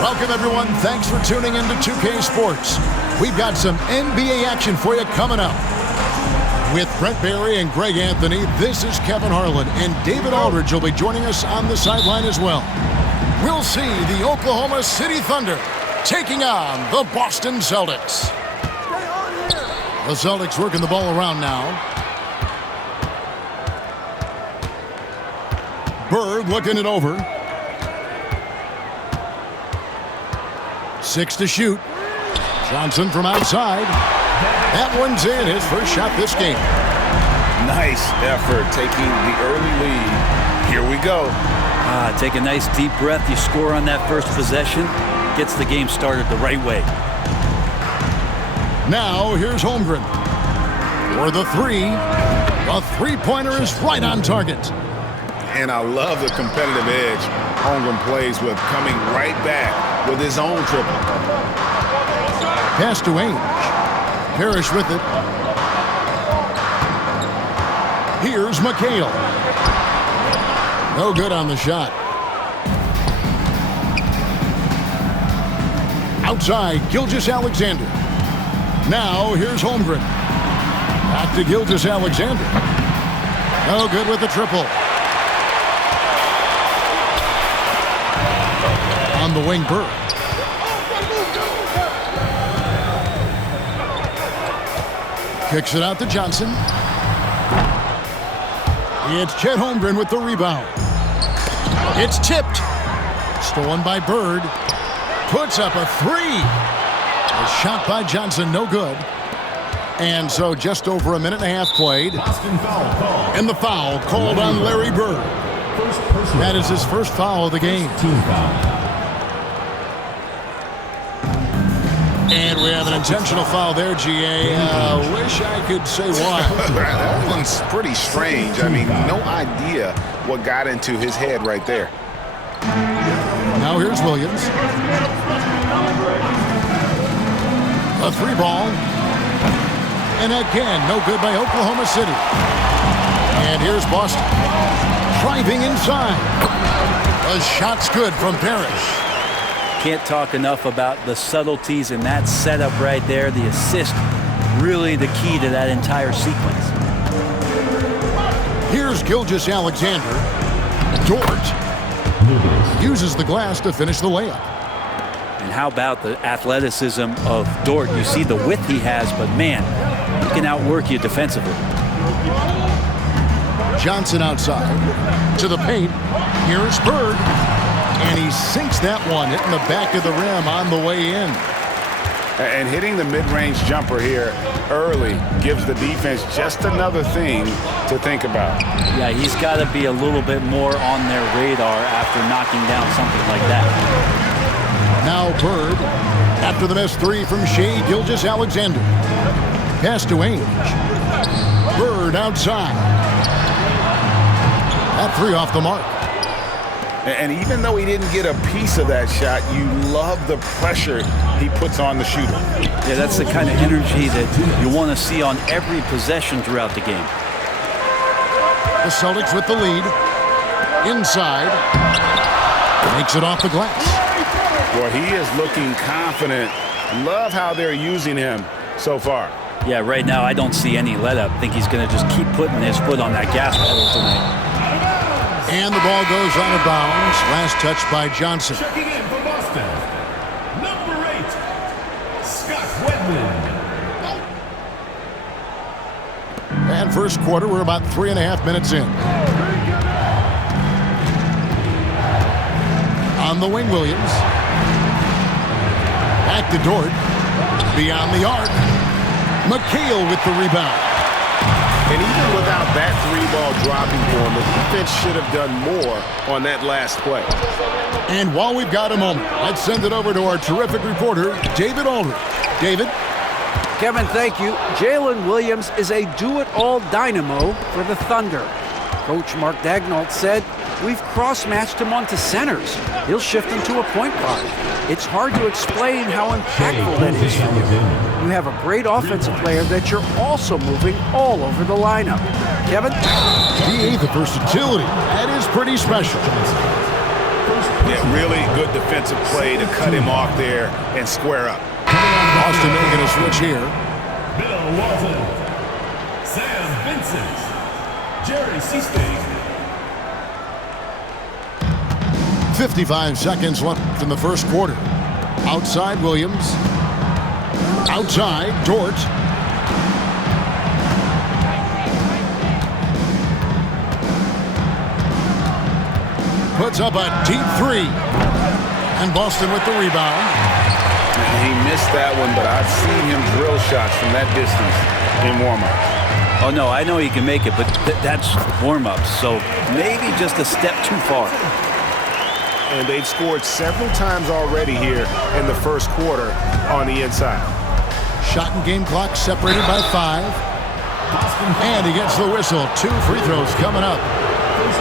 Welcome, everyone. Thanks for tuning in to 2K Sports. We've got some NBA action for you coming up. With Brent Barry and Greg Anthony, this is Kevin Harlan, and David Aldridge will be joining us on the sideline as well. We'll see the Oklahoma City Thunder taking on the Boston Celtics. The Celtics working the ball around now. Bird looking it over. 6 to shoot. Johnson from outside. That one's in, his first shot this game. Nice effort taking the early lead. Here we go. Take a nice deep breath. You score on that first possession. Gets the game started the right way. Now here's Holmgren for the three. A three-pointer is right on target. And I love the competitive edge Holmgren plays with, coming right back with his own triple. Pass to Ainge. Parrish with it. Here's McHale. No good on the shot. Outside, Gilgeous-Alexander. Now here's Holmgren. Back to Gilgeous-Alexander. No good with the triple. On the wing, Bird. Kicks it out to Johnson. It's Chetholmgren with the rebound. It's tipped. Stolen by Bird. Puts up a three. A shot by Johnson, no good. And so just over a minute and a half played. And the foul called on Larry Bird. That is his first foul of the game. And we have an intentional foul there, GA. Wish I could say why. That one's pretty strange. I mean, no idea what got into his head right there. Now here's Williams. A three ball. And again, no good by Oklahoma City. And here's Boston. Driving inside. A shot's good from Parrish. Can't talk enough about the subtleties in that setup right there. The assist, really the key to that entire sequence. Here's Gilgeous-Alexander. Dort uses the glass to finish the layup. And how about the athleticism of Dort? You see the width he has, but man, he can outwork you defensively. Johnson outside to the paint. Here's Bird. And he sinks that one, hitting the back of the rim on the way in. And hitting the mid-range jumper here early gives the defense just another thing to think about. Yeah, he's got to be a little bit more on their radar after knocking down something like that. Now Bird, after the missed three from Shai Gilgeous-Alexander. Pass to Ainge. Bird outside. That three off the mark. And even though he didn't get a piece of that shot, you love the pressure he puts on the shooter. Yeah, that's the kind of energy that you want to see on every possession throughout the game. The Celtics with the lead. Inside. Makes it off the glass. Well, he is looking confident. Love how they're using him so far. Yeah, right now I don't see any let-up. I think he's going to just keep putting his foot on that gas pedal tonight. And the ball goes out of bounds. Last touch by Johnson. Checking in for Boston, number 8, Scott Wedman. And first quarter, we're about 3.5 minutes in. On the wing, Williams. Back to Dort. Beyond the arc. McHale with the rebound. And even without that three-ball dropping for him, the defense should have done more on that last play. And while we've got a moment, let's send it over to our terrific reporter, David Aldridge. David? Kevin, thank you. Jaylindwilliams is a do-it-all dynamo for the Thunder. Coach Mark Daigneault said, "We've cross-matched him onto centers. He'll shift into a point guard. It's hard to explain how impactful that is for you. You have a great offensive player that you're also moving all over the lineup." Kevin? The versatility. That is pretty special. Yeah, really good defensive play to cut him off there and square up. Boston making a switch here. Bill Walton, Sam Vincent, Jerry Seasting. 55 seconds left in the first quarter. Outside Williams. Outside Dort. Puts up a deep three. And Boston with the rebound. He missed that one, but I've seen him drill shots from that distance in warm-up. Oh, no, I know he can make it, but that's warm-up, so maybe just a step too far. And they've scored several times already here in the first quarter on the inside. Shot and game clock separated by 5. And he gets the whistle. 2 free throws coming up.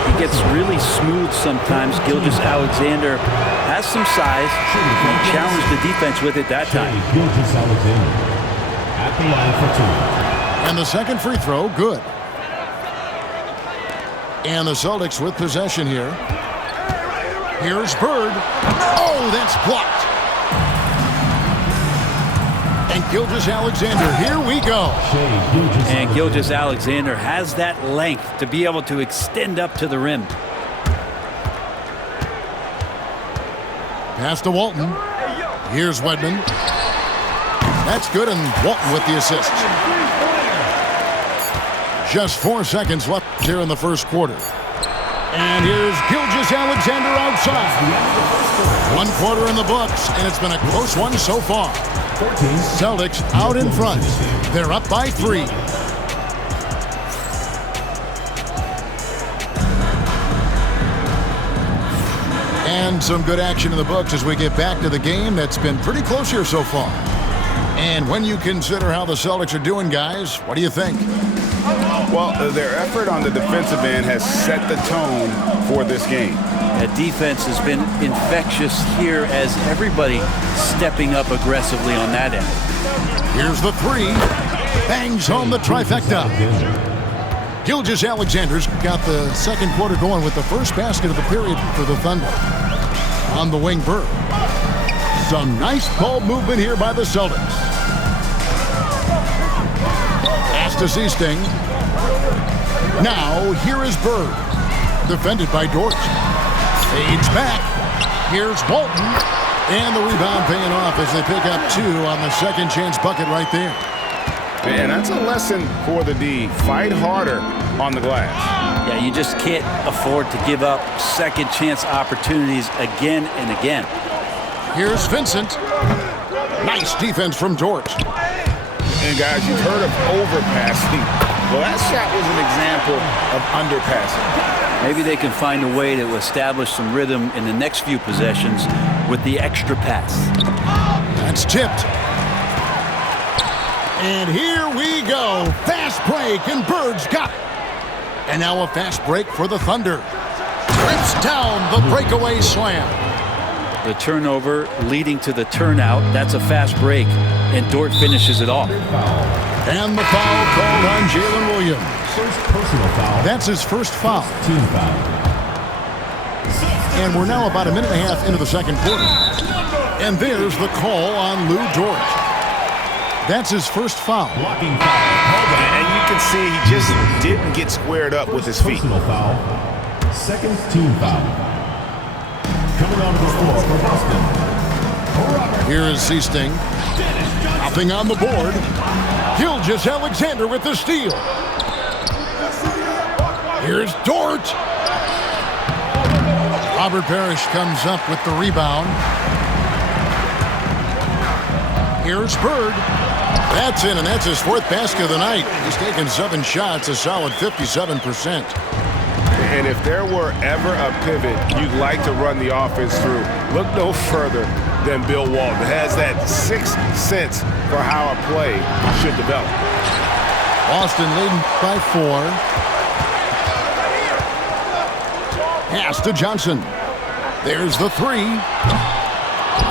He gets really smooth sometimes. Gilgeous-Alexander has some size. He challenged the defense with it that time. Gilgeous-Alexander at the line for 2. And the second free throw, good. And the Celtics with possession here. Here's Bird. Oh, that's blocked. And Gilgeous-Alexander, here we go. And Gilgeous-Alexander has that length to be able to extend up to the rim. Pass to Walton. Here's Wedman. That's good, and Walton with the assist. Just 4 seconds left here in the first quarter. And here's Gilgeous-Alexander outside. 1 quarter in the books, and it's been a close one so far. Celtics out in front. They're up by 3. And some good action in the books as we get back to the game that's been pretty close here so far. And when you consider how the Celtics are doing, guys, what do you think? Well, their effort on the defensive end has set the tone for this game. That defense has been infectious here as everybody stepping up aggressively on that end. Here's the 3. Bangs home the trifecta. Gilgeous-Alexander's got the second quarter going with the first basket of the period for the Thunder. On the wing, Bird. Some nice ball movement here by the Celtics. Pass to Seasting. Now, here is Bird. Defended by Dort. Fades back. Here's Walton. And the rebound paying off as they pick up 2 on the second chance bucket right there. And that's a lesson for the D. Fight harder on the glass. Yeah, you just can't afford to give up second chance opportunities again and again. Here's Vincent. Nice defense from Dort. And guys, you've heard of overpassing. Well, that shot was an example of underpassing. Maybe they can find a way to establish some rhythm in the next few possessions with the extra pass. That's tipped. And here we go. Fast break, and Bird's got it. And now a fast break for the Thunder. Trips down the breakaway slam. The turnover leading to the turnout. That's a fast break, and Dort finishes it off. And the foul called on Jalen Williams. First personal foul. That's his first foul. Team foul. And we're now about a minute and a half into the second quarter. And there's the call on Lou Dort. That's his first foul. Blocking foul. And you can see he just didn't get squared up with his feet. Personal foul. Second team foul. Coming onto the floor for Boston. Here is Seasting. Nothing on the board. Gilgeous-Alexander with the steal. Here's Dort. Robert Parrish comes up with the rebound. Here's Bird. That's in, and that's his 4th basket of the night. He's taken 7 shots, a solid 57%. And if there were ever a pivot you'd like to run the offense through, look no further than Bill Walton. Has that 6th sense for how a play should develop. Boston leading by 4. Pass to Johnson. There's the 3.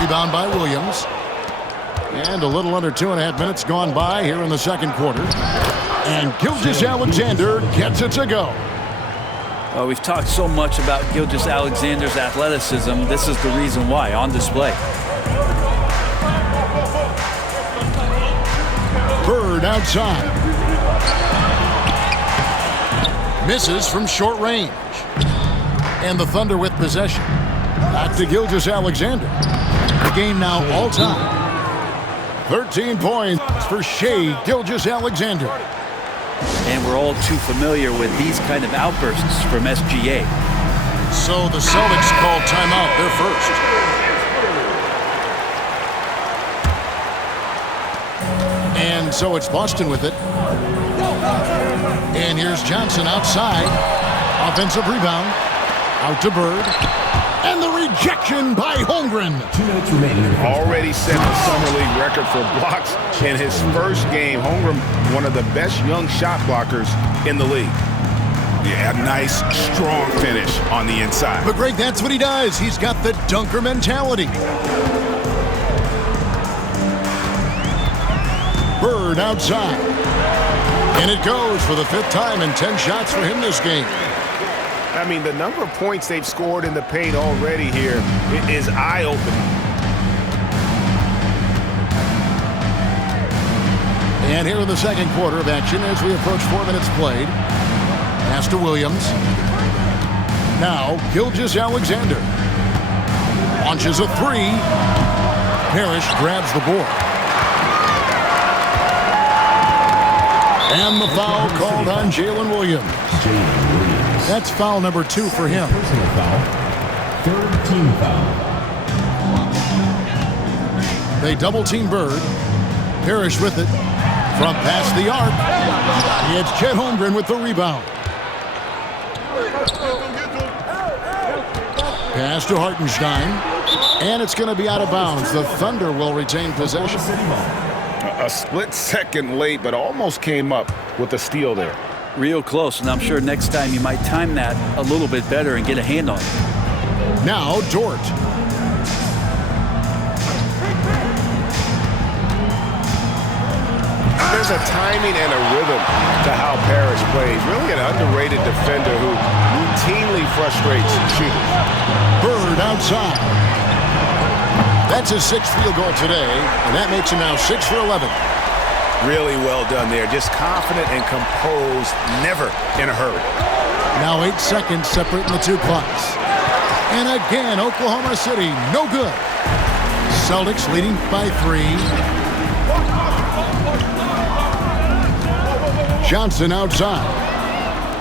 Rebound by Williams. And a little under 2.5 minutes gone by here in the second quarter. And Gilgeous-Alexander gets it to go. Well, we've talked so much about Gilgeous-Alexander's athleticism. This is the reason why, on display. Bird outside. Misses from short range. And the Thunder with possession. Back to Gilgeous-Alexander. The game now all time. 13 points for Shai Gilgeous-Alexander. And we're all too familiar with these kind of outbursts from SGA. So the Celtics called timeout. They're first. And so it's Boston with it. And here's Johnson outside. Offensive rebound. Out to Bird. And the rejection by Holmgren. 2 minutes remaining. Already set the Summer League record for blocks in his first game. Holmgren, one of the best young shot blockers in the league. Yeah, nice, strong finish on the inside. But Greg, that's what he does. He's got the dunker mentality. Bird outside. And it goes for the 5th time and 10 shots for him this game. I mean, the number of points they've scored in the paint already here is eye-opening. And here in the second quarter of action as we approach 4 minutes played. Pass to Williams. Now, Gilgeous-Alexander. Launches a 3. Parrish grabs the board. And the foul called on Jaylindwilliams. That's foul number 2 for him. Personal foul. 3rd team foul. They double-team Bird. Parrish with it. From past the arc. It's Chetholmgren with the rebound. Pass to Hartenstein. And it's going to be out of bounds. The Thunder will retain possession. A split second late, but almost came up with a steal there. Real close, and I'm sure next time you might time that a little bit better and get a hand on it. Now Dort. There's a timing and a rhythm to how Parrish plays. Really an underrated defender who routinely frustrates shooters. Bird outside. That's his 6th field goal today, and that makes him now 6 for 11. Really well done there. Just confident and composed, never in a hurry. Now 8 seconds separating the two clocks. And again, Oklahoma City, no good. Celtics leading by 3. Johnson outside.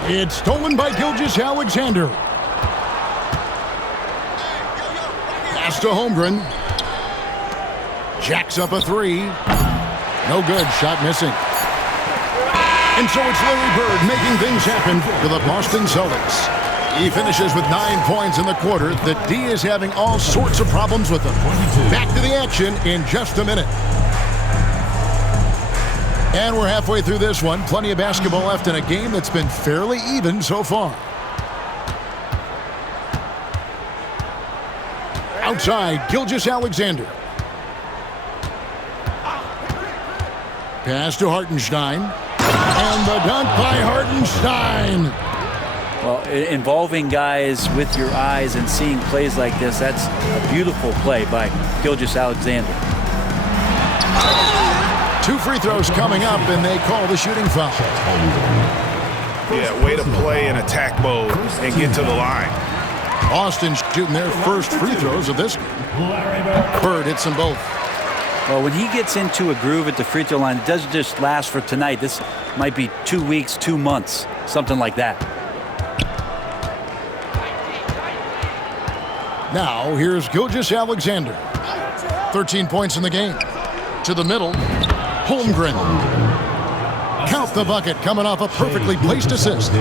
It's stolen by Gilgeous-Alexander. Pass to Holmgren. Jacks up a 3. No good. Shot missing. And so it's Larrybird making things happen for the Boston Celtics. He finishes with 9 points in the quarter. The D is having all sorts of problems with him. Back to the action in just a minute. And we're halfway through this one. Plenty of basketball left in a game that's been fairly even so far. Outside, Gilgeous-Alexander. Pass to Hartenstein. And the dunk by Hartenstein. Well, involving guys with your eyes and seeing plays like this, that's a beautiful play by Gilgeous-Alexander. 2 free throws coming up, and they call the shooting foul. Yeah, way to play in attack mode and get to the line. Boston shooting their first free throws of this game. Bird hits them both. Well, when he gets into a groove at the free throw line, it doesn't just last for tonight. This might be 2 weeks, 2 months, something like that. Now, here's Gilgeous-Alexander. 13 points in the game. To the middle, Holmgren. Count the bucket, coming off a perfectly placed assist.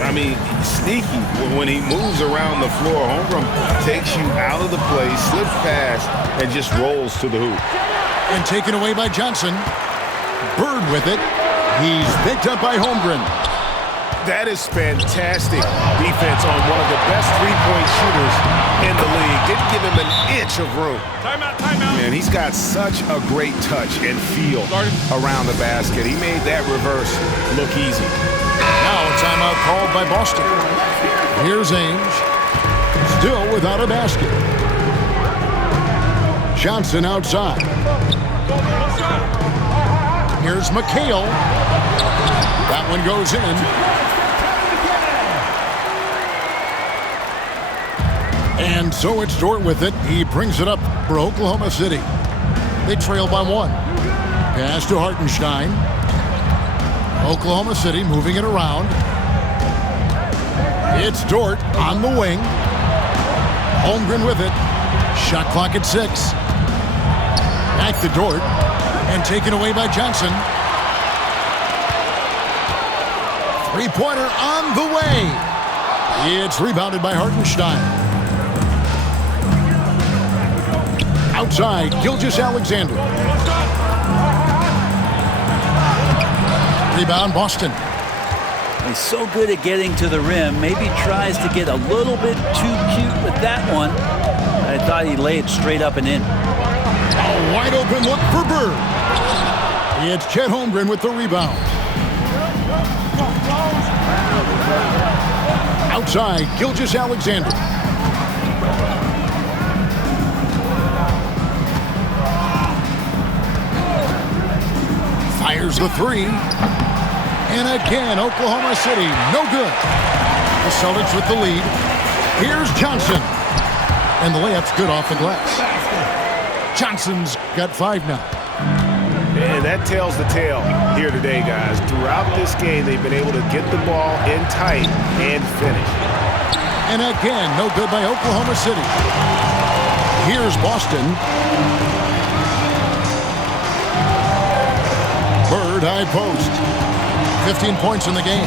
I mean, sneaky. When he moves around the floor, Holmgren takes you out of the play, slips past, and just rolls to the hoop. And taken away by Johnson. Bird with it. He's picked up by Holmgren. That is fantastic defense on one of the best three-point shooters in the league. Didn't give him an inch of room. Timeout. Man, he's got such a great touch and feel around the basket. He made that reverse look easy. Now a timeout called by Boston. Here's Ainge. Still without a basket. Johnson outside. Here's McHale. That one goes in. And so it's Dort with it. He brings it up for Oklahoma City. They trail by 1. Pass to Hartenstein. Oklahoma City moving it around. It's Dort on the wing. Holmgren with it. Shot clock at 6. Back to Dort. And taken away by Johnson. Three-pointer on the way. It's rebounded by Hartenstein. Outside, Gilgeous-Alexander. Rebound, Boston. He's so good at getting to the rim. Maybe tries to get a little bit too cute with that one. I thought he laid straight up and in. A wide open look for Bird. It's Chetholmgren with the rebound. Outside, Gilgeous-Alexander. Fires the three. And again, Oklahoma City, no good. The Celtics with the lead. Here's Johnson. And the layup's good off the glass. Johnson's got 5 now. And that tells the tale here today, guys. Throughout this game, they've been able to get the ball in tight and finish. And again, no good by Oklahoma City. Here's Boston. Bird high post. 15 points in the game.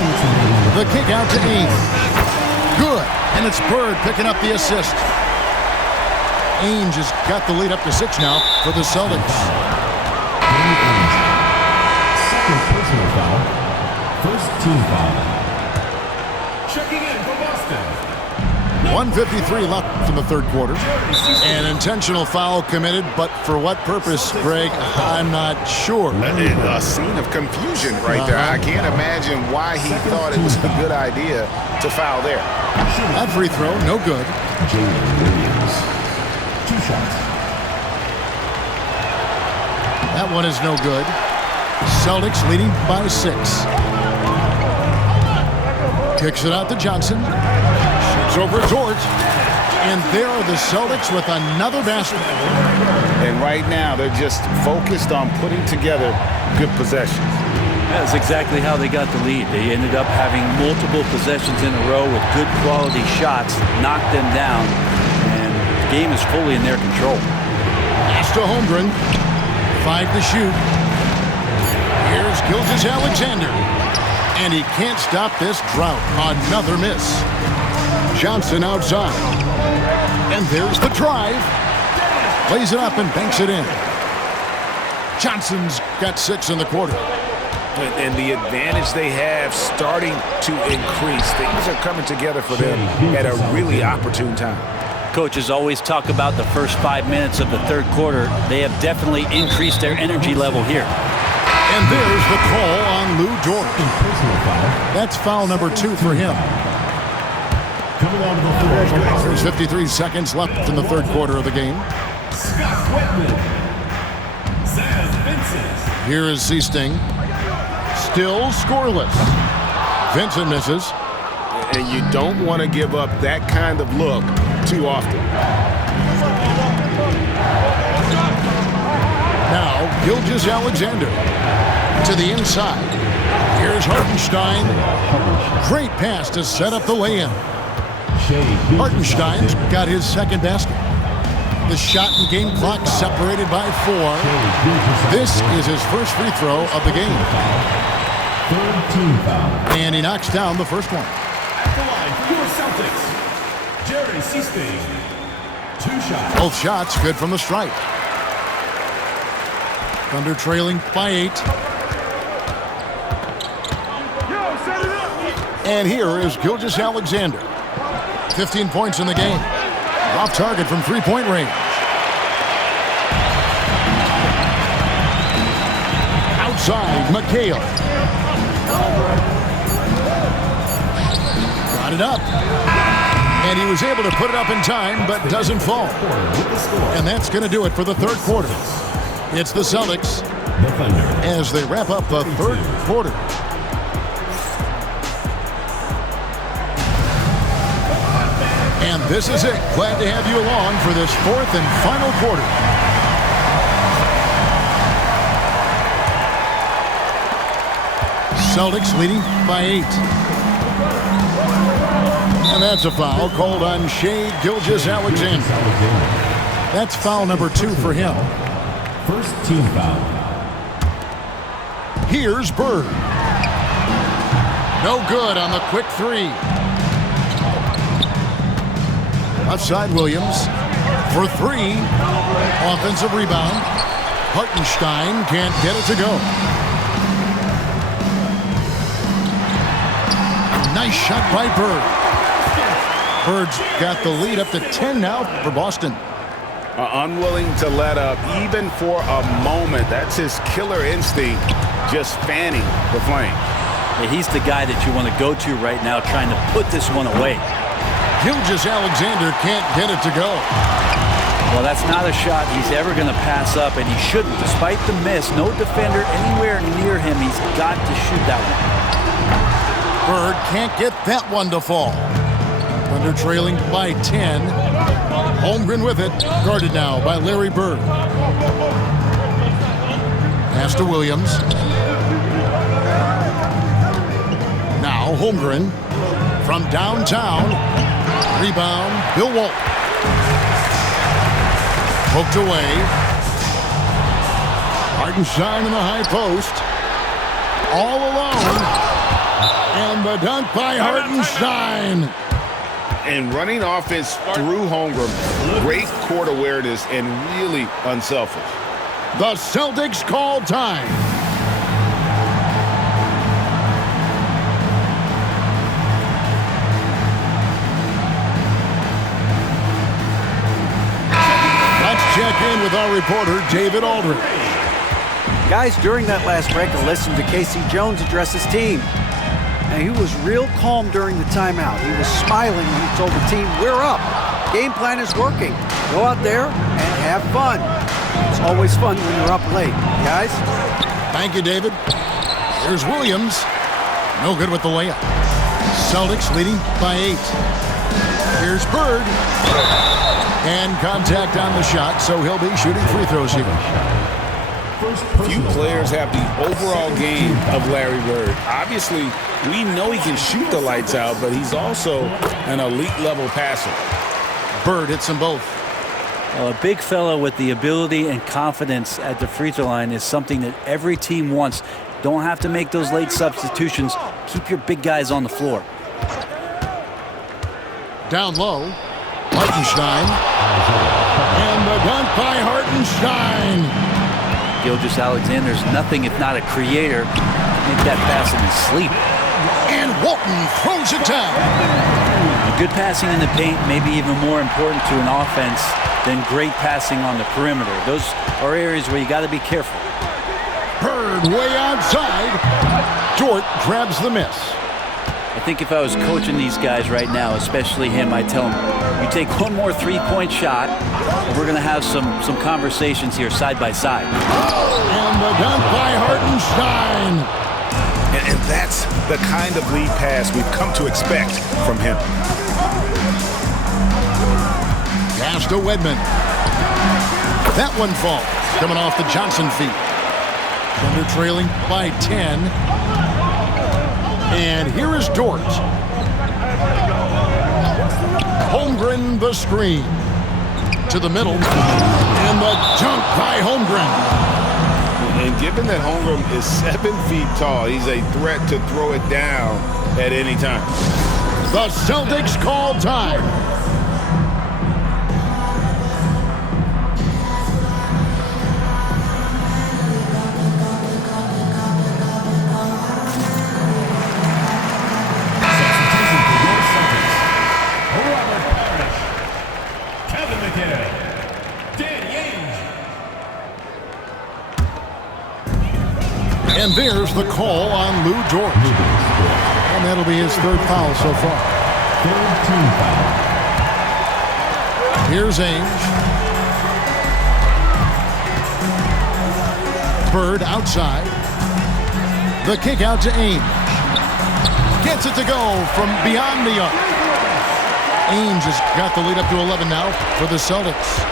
The kick out to Ainge. Good. And it's Bird picking up the assist. Ainge has got the lead up to 6 now for the Celtics. Second personal foul. First team foul. Checking in for Boston. 1:53 left in the third quarter. An intentional foul committed, but for what purpose, Greg? I'm not sure. A scene of confusion right there. I can't imagine why he thought it was a good idea to foul there. That free throw, no good. Jaylindwilliams. 2 shots. That one is no good. Celtics leading by 6. Kicks it out to Johnson. Shoots over Dort. And there are the Celtics with another basket. And right now, they're just focused on putting together good possessions. That's exactly how they got the lead. They ended up having multiple possessions in a row with good quality shots, knocked them down, and the game is fully in their control. Pass to Holmgren. 5 to shoot. Here's Gilgeous-Alexander. And he can't stop this drought. Another miss. Johnson outside. And there's the drive. Lays it up and banks it in. Johnson's got 6 in the quarter. And the advantage they have starting to increase. Things are coming together for them at a really opportune time. Coaches always talk about the first 5 minutes of the third quarter. They have definitely increased their energy level here. And there's the call on Lou Dort. That's foul number 2 for him. Coming on to the floor. There's 53 seconds left in the third quarter of the game. Scott Whitman. Zaz Vincent. Here is Seasting. Still scoreless. Vincent misses. And you don't want to give up that kind of look too often. Now, Gilgeous-Alexander to the inside. Here's Hartenstein. Great pass to set up the lay-in. Hartenstein's got his second basket. The shot and game clock separated by 4. This is his first free throw of the game. Third team foul. And he knocks down the first one. At the line for your Celtics, Jerry Seasting. 2 shots. Both shots good from the stripe. Thunder trailing by 8. And here is Gilgeous-Alexander. 15 points in the game. Off target from 3-point range. Outside, McHale. Got it up. And he was able to put it up in time, but doesn't fall. And that's going to do it for the third quarter. It's the Celtics as they wrap up the third quarter. And this is it. Glad to have you along for this fourth and final quarter. Celtics leading by 8. And that's a foul called on Shai Gilgeous-Alexander. That's foul number 2 for him. First team foul. Here's Bird. No good on the quick 3. Outside Williams for 3. Offensive rebound. Hartenstein can't get it to go. Nice shot by Bird. Bird's got the lead up to 10 now for Boston. Unwilling to let up even for a moment. That's his killer instinct, just fanning the flame. Yeah, he's the guy that you want to go to right now trying to put this one away. Gilgeous-Alexander can't get it to go. Well, that's not a shot he's ever going to pass up, and he shouldn't. Despite the miss, no defender anywhere near him. He's got to shoot that one. Bird can't get that one to fall. Thunder trailing by 10. Holmgren with it. Guarded now by Larry Bird. Pass to Williams. Now Holmgren from downtown. Rebound, Bill Walton. Poked away. Hartenstein in the high post. All alone. And the dunk by Hartenstein. And running offense through Holmgren. Great court awareness and really unselfish. The Celtics call time. Check in with our reporter, David Aldridge. Guys, during that last break, I listened to Casey Jones address his team. And he was real calm during the timeout. He was smiling when he told the team, we're up. Game plan is working. Go out there and have fun. It's always fun when you're up late. Guys? Thank you, David. Here's Williams. No good with the layup. Celtics leading by 8. Here's Bird. And contact on the shot, so he'll be shooting free throws here. Few players have the overall game of Larry Bird. Obviously, we know he can shoot the lights out, but he's also an elite level passer. Bird hits them both. Well, a big fellow with the ability and confidence at the free throw line is something that every team wants. Don't have to make those late substitutions. Keep your big guys on the floor. Down low. Hartenstein. And the dunk by Hartenstein. Gilgeous-Alexander's nothing if not a creator. Make that pass in his sleep. And Walton throws it down. Good passing in the paint may be even more important to an offense than great passing on the perimeter. Those are areas where you got to be careful. Bird way outside. Dort grabs the miss. I think if I was coaching these guys right now, especially him, I'd tell him, you take one more three-point shot, and we're going to have some conversations here side by side. And the dunk by Hartenstein. And that's the kind of lead pass we've come to expect from him. Pass to Wedman. That one falls, coming off the Johnson feet. Thunder trailing by 10. And here is Dort. Holmgren the screen. To the middle. And the dunk by Holmgren. And given that Holmgren is 7 feet tall, he's a threat to throw it down at any time. The Celtics call time. And there's the call on Lou Dort. And that'll be his third foul so far. Third team foul. Here's Ainge. Bird outside. The kick out to Ainge. Gets it to go from beyond the arc. Ainge has got the lead up to 11 now for the Celtics.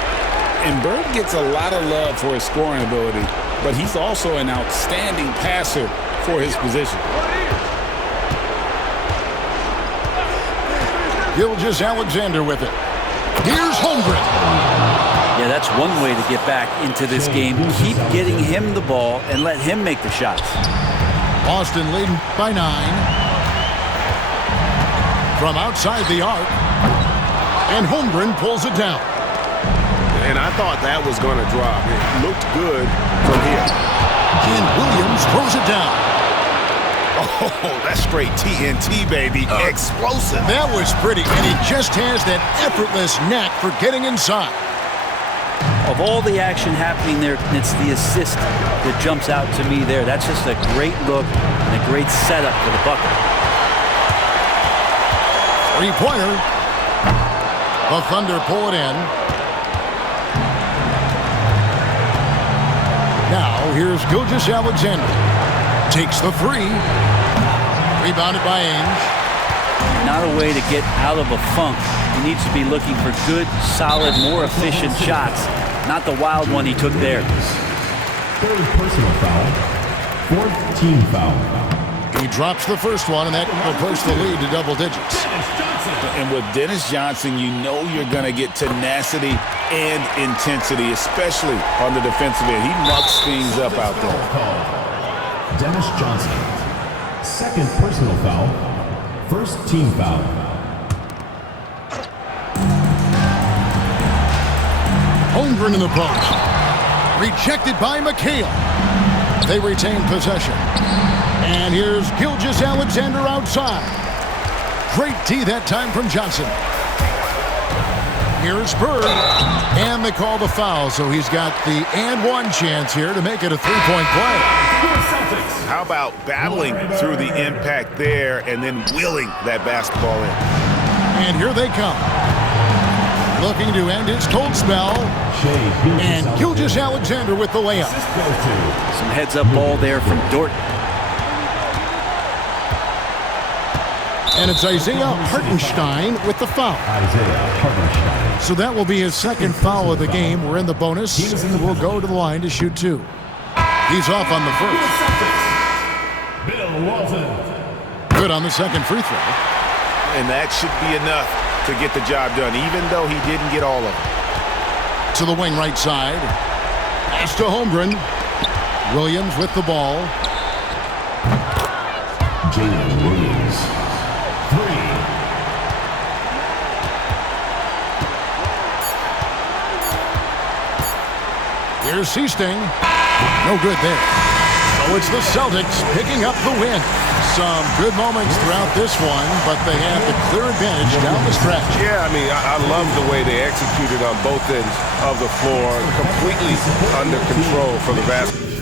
And Bird gets a lot of love for his scoring ability, but he's also an outstanding passer for his position. Gilgeous-Alexander with it. Here's Holmgren. Yeah, that's one way to get back into this game. Keep getting him the ball and let him make the shots. Boston leading by 9. From outside the arc. And Holmgren pulls it down. And I thought that was going to drop. It looked good from here. And Williams throws it down. Oh, that's straight TNT, baby. Explosive. That was pretty, and he just has that effortless knack for getting inside. Of all the action happening there, it's the assist that jumps out to me there. That's just a great look and a great setup for the bucket. Three-pointer. The Thunder pull it in. Now, here's Gilgeous-Alexander. Takes the three. Rebounded by Ainge. Not a way to get out of a funk. He needs to be looking for good, solid, more efficient shots. Not the wild one he took there. Third personal foul. Fourth team foul. He drops the first one, and that will push the lead to double digits. And with Dennis Johnson, you know you're going to get tenacity and intensity, especially on the defensive end. He mucks things up out there. Dennis Johnson. Second personal foul. First team foul. Holmgren in the post. Rejected by McHale. They retain possession. And here's Gilgeous-Alexander outside. Great D that time from Johnson. Here's Bird. And they call the foul, so he's got the and one chance here to make it a three-point play. How about battling through the impact there and then wheeling that basketball in? And here they come. Looking to end his cold spell. And Gilgeous-Alexander with the layup. Some heads-up ball there from Dort. And it's Isaiah Hartenstein with the foul. So that will be his second foul of the game. We're in the bonus. We'll go to the line to shoot two. He's off on the first. Good on the second free throw. And that should be enough to get the job done, even though he didn't get all of it. To the wing right side. Pass to Holmgren. Williams with the ball. Jaylindwilliams. Three. Here's Seasting. No good there. So it's the Celtics picking up the win. Some good moments throughout this one, but they have the clear advantage down the stretch. Yeah, I mean, I love the way they executed on both ends of the floor. Completely under control for the basket.